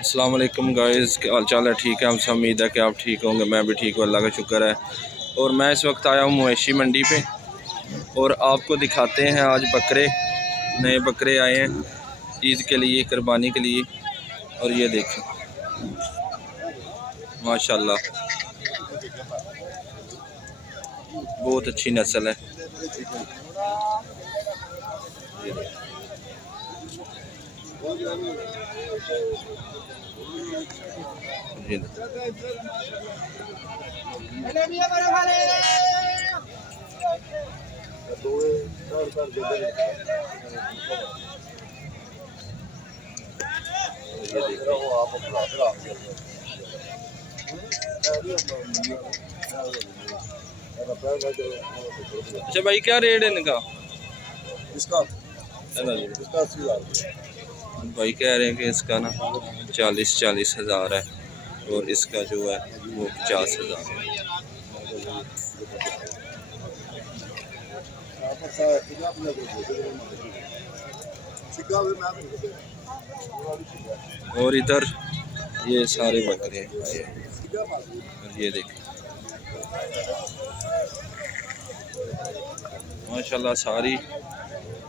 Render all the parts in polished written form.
अस्सलाम वालेकुम गाइस, क्या हाल चाल है? ठीक है, हमसे उम्मीद है कि आप ठीक होंगे। मैं भी ठीक हूँ, अल्लाह का शुक्र है। और मैं इस वक्त आया हूँ मवेशी मंडी पे और आपको दिखाते हैं आज बकरे, नए बकरे आए हैं ईद के लिए, कुर्बानी के लिए। और ये देखें माशाल्लाह बहुत अच्छी नस्ल है। ये अच्छा भाई, क्या रेट है इनका? इसका इसका 80,000 भाई कह रहे हैं कि इसका ना 40 हज़ार है और इसका जो है वो 50,000 है। और इधर ये सारे बकरे हैं और ये देखें माशाल्लाह सारी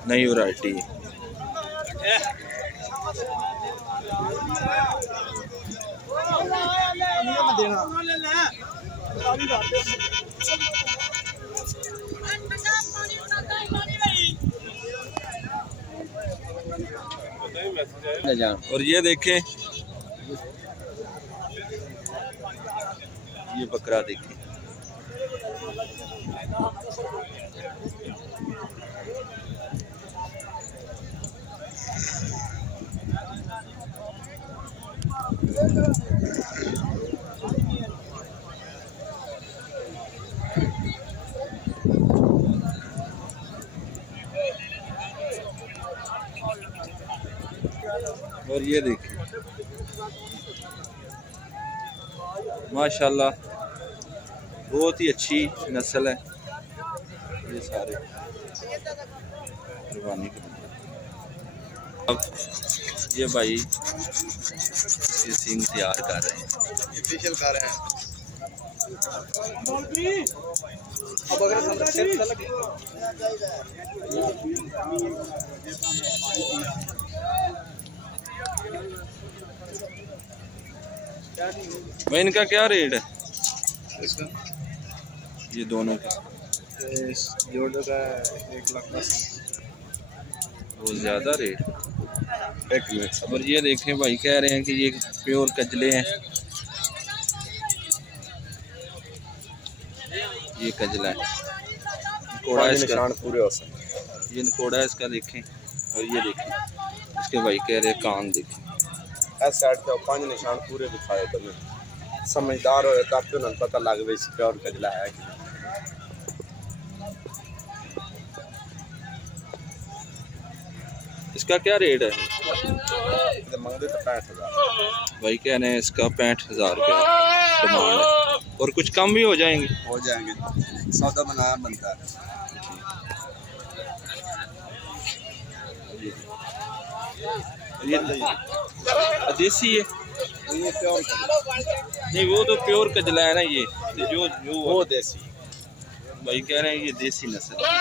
नई वैरायटी है। और ये देखें, ये बकरा देखें, और ये देखिए माशाल्लाह बहुत ही अच्छी नस्ल है। ये सारे कुर्बानी के लिए। अब ये भाई इसके सींग तैयार कर रहे हैं, ये फेशियल कर रहे हैं। अब अगर भाई इनका क्या रेट है? इसका ये दोनों का जोड़ का 1,10,000 बहुत ज़्यादा रेट। 1 मिनट। और ये देखें भाई कह रहे हैं कि ये प्योर कजले हैं, ये कजला है, कोड़ा इसका निशान पूरे हो सकते। ये कोड़ा इसका देखें। और ये देखें इसके भाई कह रहे हैं कान देखें। इस साइड पे 5 निशान पूरे दिखाए तुम्हें। समझदार हो तब तो उन्हें पता लग गई इसका और कजला है कि इसका क्या रेट है? मंगते तो 65,000 भाई कह रहे हैं इसका 65,000 रुपये डिमांड है और कुछ कम भी हो जाएंगे। हो जाएंगे, सौदा बनाया बनता है। ये देसी है ये प्योर नहीं, वो तो प्योर कजला है ना। ये जो जो वो देसी भाई कह रहे हैं ये देसी नस्ल है।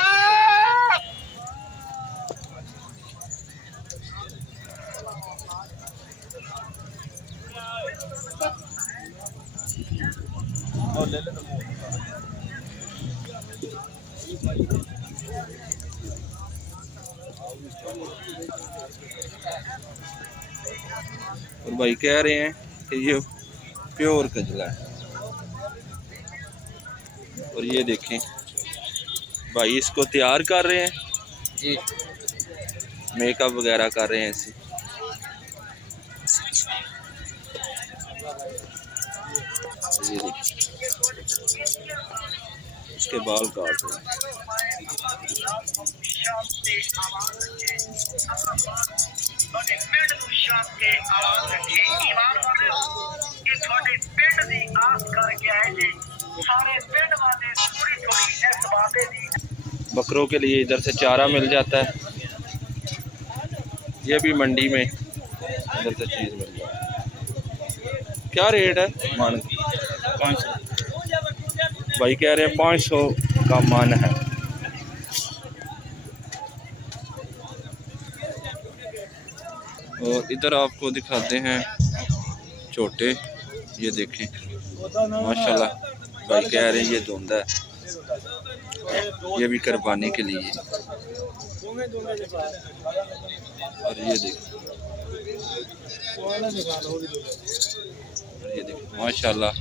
और ले ले तो और भाई कह रहे हैं कि ये प्योर कजला है। और ये देखें भाई इसको तैयार कर रहे हैं जी, मेकअप वगैरह कर रहे हैं इसे। ये देखिए इसके बाल काट रहे हैं। बकरों के लिए इधर से चारा मिल जाता है, ये भी मंडी में इधर से चीज़ मिल जाती है। क्या रेट है मान? 500। भाई कह रहे हैं 500 का मन है। और इधर आपको दिखाते हैं छोटे, ये देखें माशाल्लाह। भाई कह रहे हैं ये धुंधा है, ये भी कुर्बानी के लिए। और ये देखें, ये देखें माशाल्लाह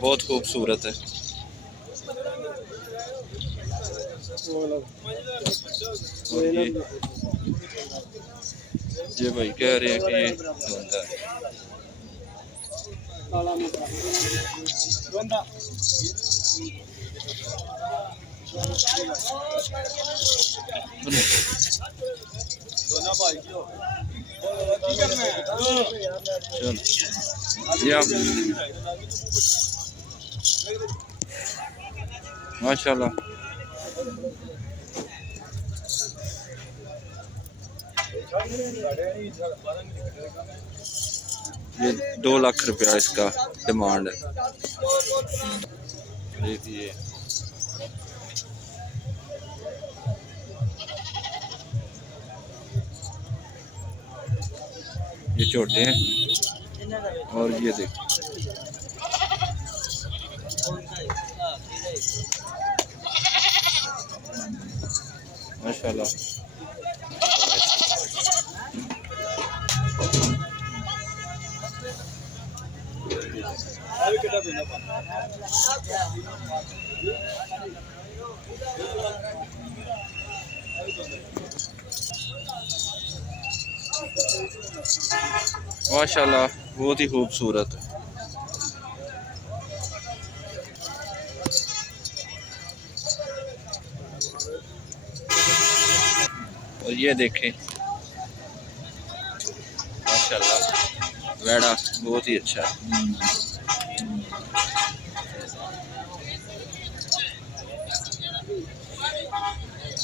बहुत खूबसूरत है। और ये भाई कह रहे हैं कि ये धुंधा है। माशाल्लाह ये 2 लाख रुपया इसका डिमांड है। देखिए ये छोटे हैं। और ये देखो माशाल्लाह माशाल्लाह बहुत ही खूबसूरत है। और ये देखें माशाल्लाह वेड़ा बहुत ही अच्छा है।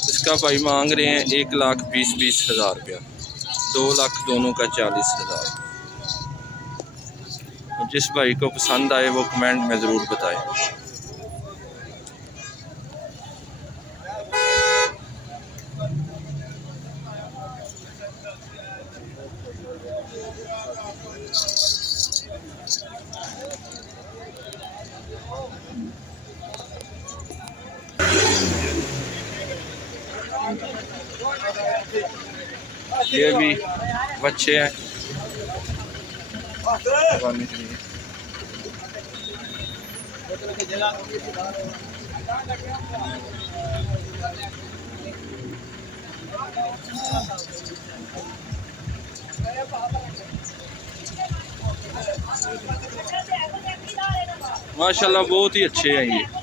इसका भाई मांग रहे हैं 1,20,20,000 रुपया, 2 लाख दोनों का 40,000। जिस भाई को पसंद आए वो कमेंट में ज़रूर बताएं। ये भी बच्चे हैं। माशाल्लाह बहुत ही अच्छे हैं ये।